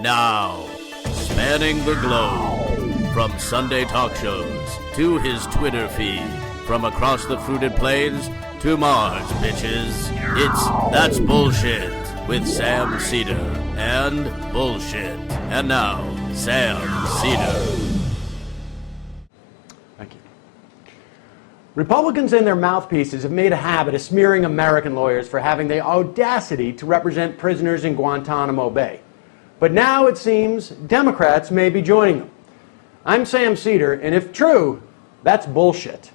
Now, spanning the globe, from Sunday talk shows to his Twitter feed, from across the fruited plains to Mars, bitches, it's That's Bullshit with Sam Seder and Bullshit. And now, Sam Seder. Thank you. Republicans and their mouthpieces have made a habit of smearing American lawyers for having the audacity to represent prisoners in Guantanamo Bay. But now it seems Democrats may be joining them. I'm Sam Seder, and if true, that's bullshit.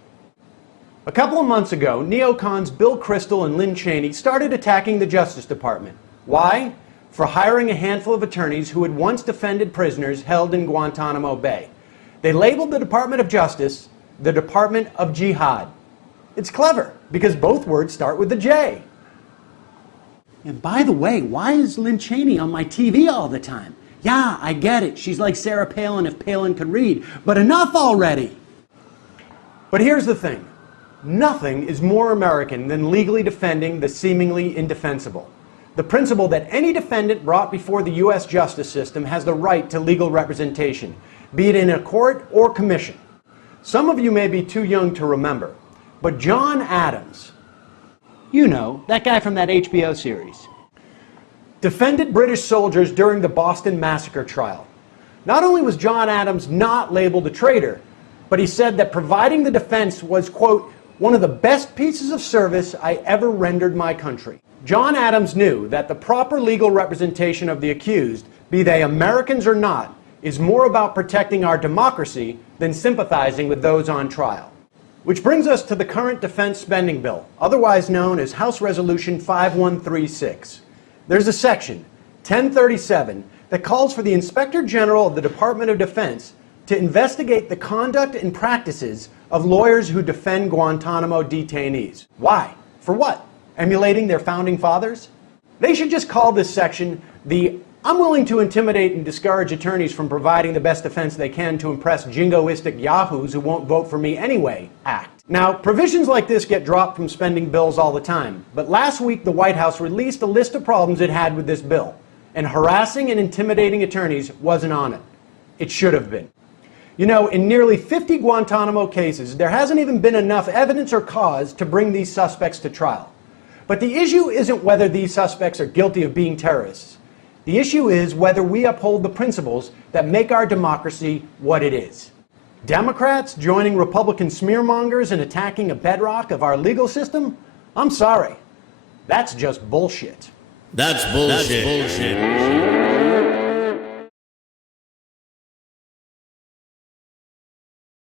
A couple of months ago, neocons Bill Kristol and Lynn Cheney started attacking the Justice Department. Why? For hiring a handful of attorneys who had once defended prisoners held in Guantanamo Bay. They labeled the Department of Justice the Department of Jihad. It's clever, because both words start with a J. And by the way, why is Lynn Cheney on my TV all the time? Yeah, I get it. She's like Sarah Palin if Palin could read. But enough already! But here's the thing. Nothing is more American than legally defending the seemingly indefensible. The principle that any defendant brought before the U.S. justice system has the right to legal representation, be it in a court or commission. Some of you may be too young to remember, but John Adams, You know, that guy from that HBO series. defended British soldiers during the Boston Massacre trial. Not only was John Adams not labeled a traitor, but he said that providing the defense was, quote, one of the best pieces of service I ever rendered my country. John Adams knew that the proper legal representation of the accused, be they Americans or not, is more about protecting our democracy than sympathizing with those on trial. Which brings us to the current defense spending bill, otherwise known as House Resolution 5136. There's a section, 1037, that calls for the Inspector General of the Department of Defense to investigate the conduct and practices of lawyers who defend Guantanamo detainees. Why? For what? Emulating their founding fathers? They should just call this section the I'm willing to intimidate and discourage attorneys from providing the best defense they can to impress jingoistic yahoos who won't vote for me anyway act. Now, provisions like this get dropped from spending bills all the time, but last week the White House released a list of problems it had with this bill, and harassing and intimidating attorneys wasn't on it. It should have been. You know, in nearly 50 Guantanamo cases, there hasn't even been enough evidence or cause to bring these suspects to trial. But the issue isn't whether these suspects are guilty of being terrorists. The issue is whether we uphold the principles that make our democracy what it is. Democrats joining Republican smearmongers and attacking a bedrock of our legal system? I'm sorry. That's just bullshit. That's bullshit. That's bullshit.